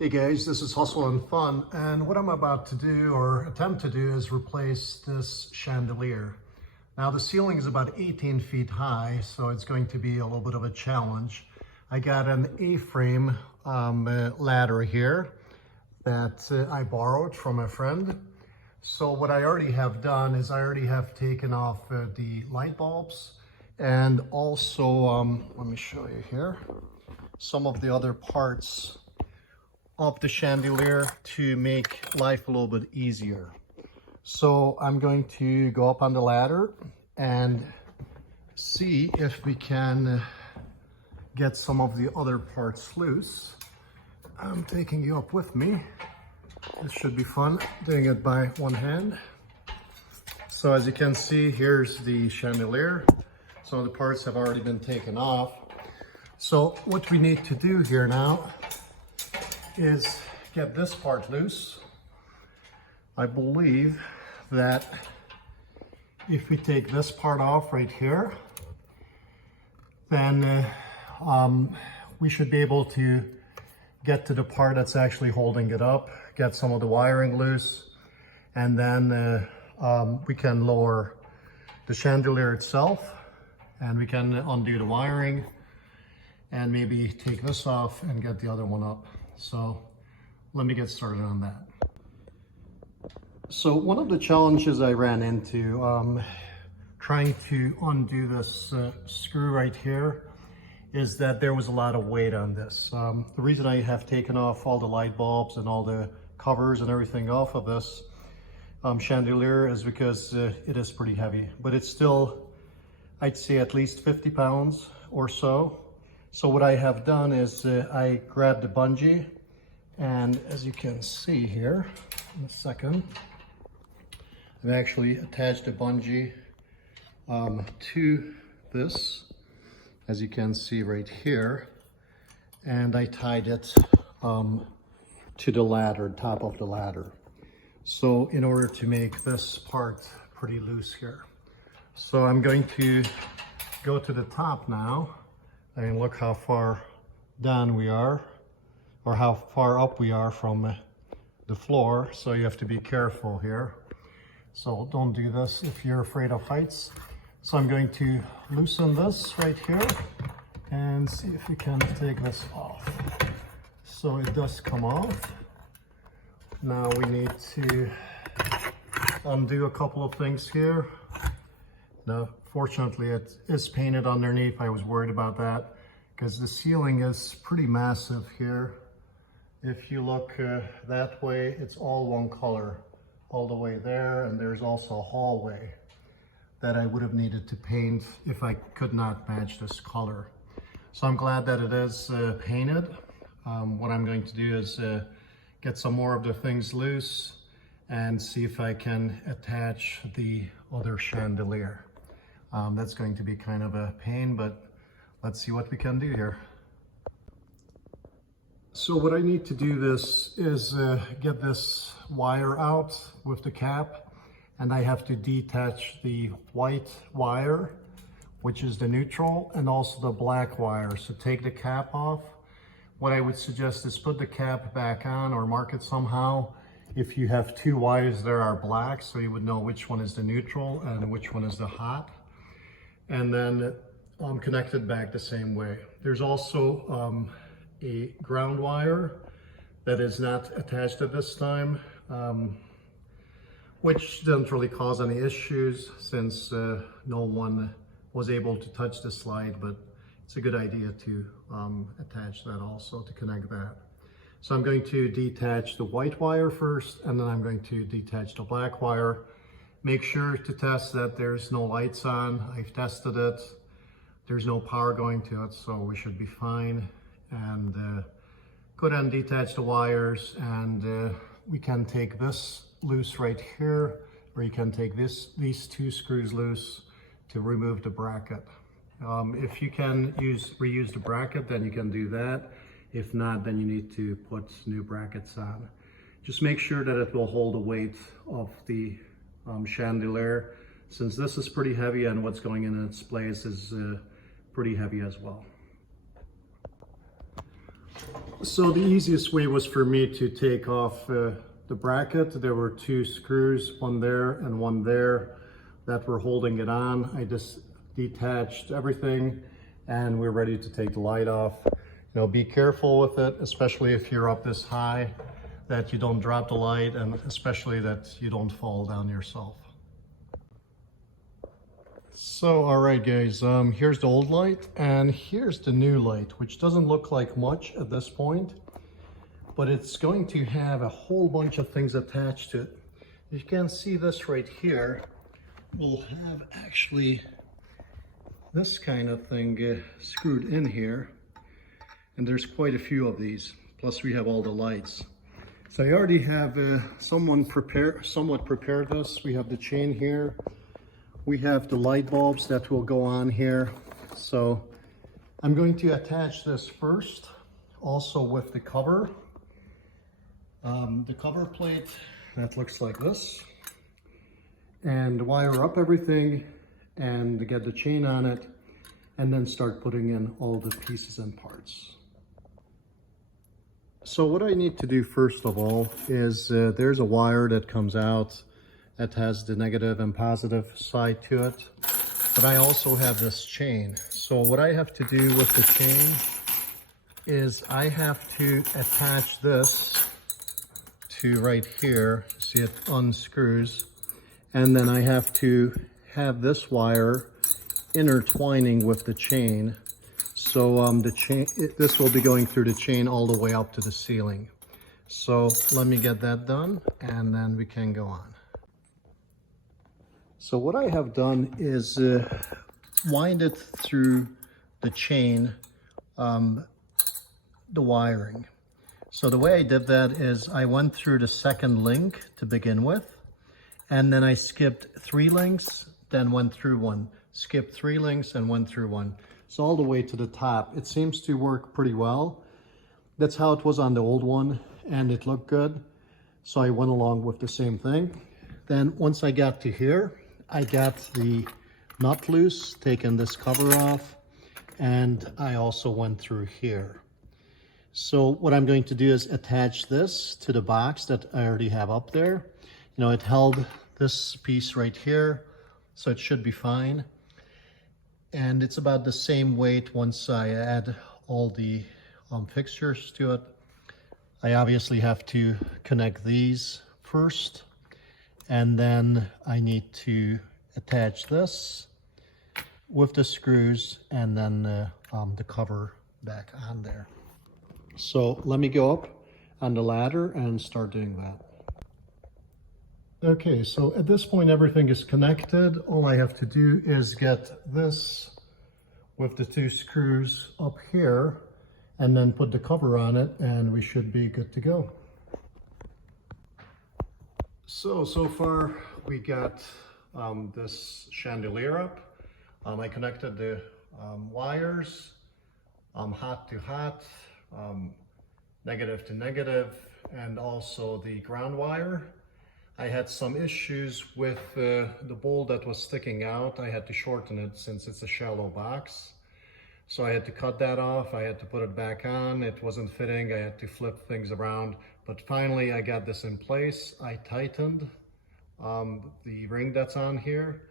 Hey guys, this is Hustle and Fun, and what I'm about to do or attempt to do is replace this chandelier. Now the ceiling is about 18 feet high, so it's going to be a little bit of a challenge. I got an A-frame ladder here that I borrowed from a friend. So what I already have done is I already have taken off the light bulbs, and also, let me show you here, some of the other parts of the chandelier to make life a little bit easier. So I'm going to go up on the ladder and see if we can get some of the other parts loose. I'm taking you up with me. This should be fun, doing it by one hand. So as you can see, here's the chandelier. Some of the parts have already been taken off. So what we need to do here now is get this part loose. I believe that if we take this part off right here, then we should be able to get to the part that's actually holding it up, get some of the wiring loose, and then we can lower the chandelier itself, and we can undo the wiring and maybe take this off and get the other one up. So let me get started on that. So one of the challenges I ran into trying to undo this screw right here is that there was a lot of weight on this. The reason I have taken off all the light bulbs and all the covers and everything off of this chandelier is because it is pretty heavy, but it's still, I'd say, at least 50 pounds or so. So what I have done is I grabbed the bungee, and as you can see here in a second, I've actually attached a bungee to this, as you can see right here, and I tied it to the ladder, top of the ladder. So in order to make this part pretty loose here. So I'm going to go to the top now and look how far down we are, or how far up we are from the floor. So you have to be careful here. So don't do this if you're afraid of heights. So I'm going to loosen this right here and see if we can take this off. So it does come off. Now we need to undo a couple of things here. Now, fortunately, it is painted underneath. I was worried about that because the ceiling is pretty massive here. If you look that way, it's all one color all the way there, and there's also a hallway that I would have needed to paint if I could not match this color. So I'm glad that it is painted. What I'm going to do is get some more of the things loose and see if I can attach the other chandelier. That's going to be kind of a pain, but let's see what we can do here. So what I need to do this is get this wire out with the cap, and I have to detach the white wire, which is the neutral, and also the black wire. So take the cap off. What I would suggest is put the cap back on or mark it somehow. If you have two wires that are black, so you would know which one is the neutral and which one is the hot. And then connect it back the same way. There's also a ground wire that is not attached at this time, which doesn't really cause any issues since no one was able to touch the slide, but it's a good idea to attach that also, to connect that. So I'm going to detach the white wire first, and then I'm going to detach the black wire. Make sure to test that there's no lights on. I've tested it. There's no power going to it, so we should be fine. And go ahead and detach the wires, and we can take this loose right here, or you can take these two screws loose to remove the bracket. If you can reuse the bracket, then you can do that. If not, then you need to put new brackets on. Just make sure that it will hold the weight of the chandelier, since this is pretty heavy and what's going in its place is pretty heavy as well. So the easiest way was for me to take off the bracket. There were two screws, one there and one there, that were holding it on. I just detached everything and we're ready to take the light off. You know, be careful with it, especially if you're up this high, that you don't drop the light, and especially that you don't fall down yourself. So, all right guys, here's the old light and here's the new light, which doesn't look like much at this point, but it's going to have a whole bunch of things attached to it. You can see this right here will have actually this kind of thing screwed in here, and there's quite a few of these, plus we have all the lights. So I already have somewhat prepared this. We have the chain here. We have the light bulbs that will go on here. So I'm going to attach this first, also with the cover. The cover plate, that looks like this. And wire up everything and get the chain on it, and then start putting in all the pieces and parts. So what I need to do first of all is there's a wire that comes out that has the negative and positive side to it, but I also have this chain. So what I have to do with the chain is I have to attach this to right here. See, it unscrews, and then I have to have this wire intertwining with the chain. So this will be going through the chain all the way up to the ceiling. So let me get that done and then we can go on. So what I have done is wind it through the chain, the wiring. So the way I did that is I went through the second link to begin with, and then I skipped 3 links, then went through one, skipped 3 links and went through one. So all the way to the top. It seems to work pretty well. That's how it was on the old one, and it looked good. So I went along with the same thing. Then once I got to here, I got the nut loose, taken this cover off, and I also went through here. So what I'm going to do is attach this to the box that I already have up there. You know, it held this piece right here, so it should be fine. And it's about the same weight once I add all the fixtures to it. I obviously have to connect these first, and then I need to attach this with the screws and then the cover back on there. So let me go up on the ladder and start doing that. Okay, so at this point everything is connected. All I have to do is get this with the 2 screws up here and then put the cover on it, and we should be good to go. So far we got this chandelier up. I connected the wires, hot to hot, negative to negative, and also the ground wire. I had some issues with the bolt that was sticking out. I had to shorten it since it's a shallow box. So I had to cut that off. I had to put it back on. It wasn't fitting. I had to flip things around. But finally I got this in place. I tightened the ring that's on here.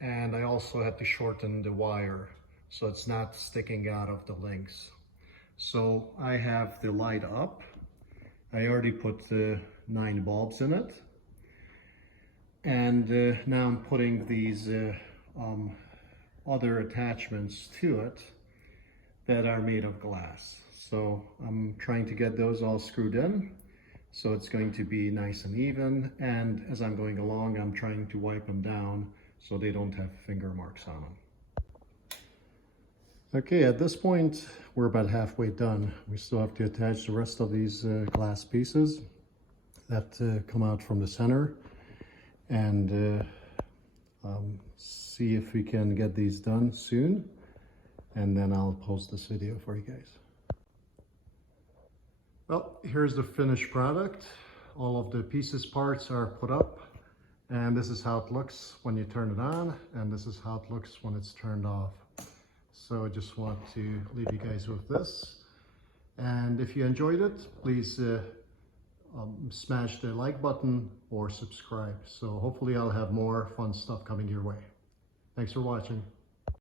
And I also had to shorten the wire so it's not sticking out of the links. So I have the light up. I already put the 9 bulbs in it. And now I'm putting these other attachments to it that are made of glass. So I'm trying to get those all screwed in, so it's going to be nice and even. And as I'm going along, I'm trying to wipe them down so they don't have finger marks on them. Okay, at this point, we're about halfway done. We still have to attach the rest of these glass pieces that come out from the center, and see if we can get these done soon, and then I'll post this video for you guys. Well, here's the finished product. All of the pieces parts are put up, and this is how it looks when you turn it on, and this is how it looks when it's turned off. So I just want to leave you guys with this. And if you enjoyed it, please smash the like button or subscribe. So hopefully I'll have more fun stuff coming your way. Thanks for watching.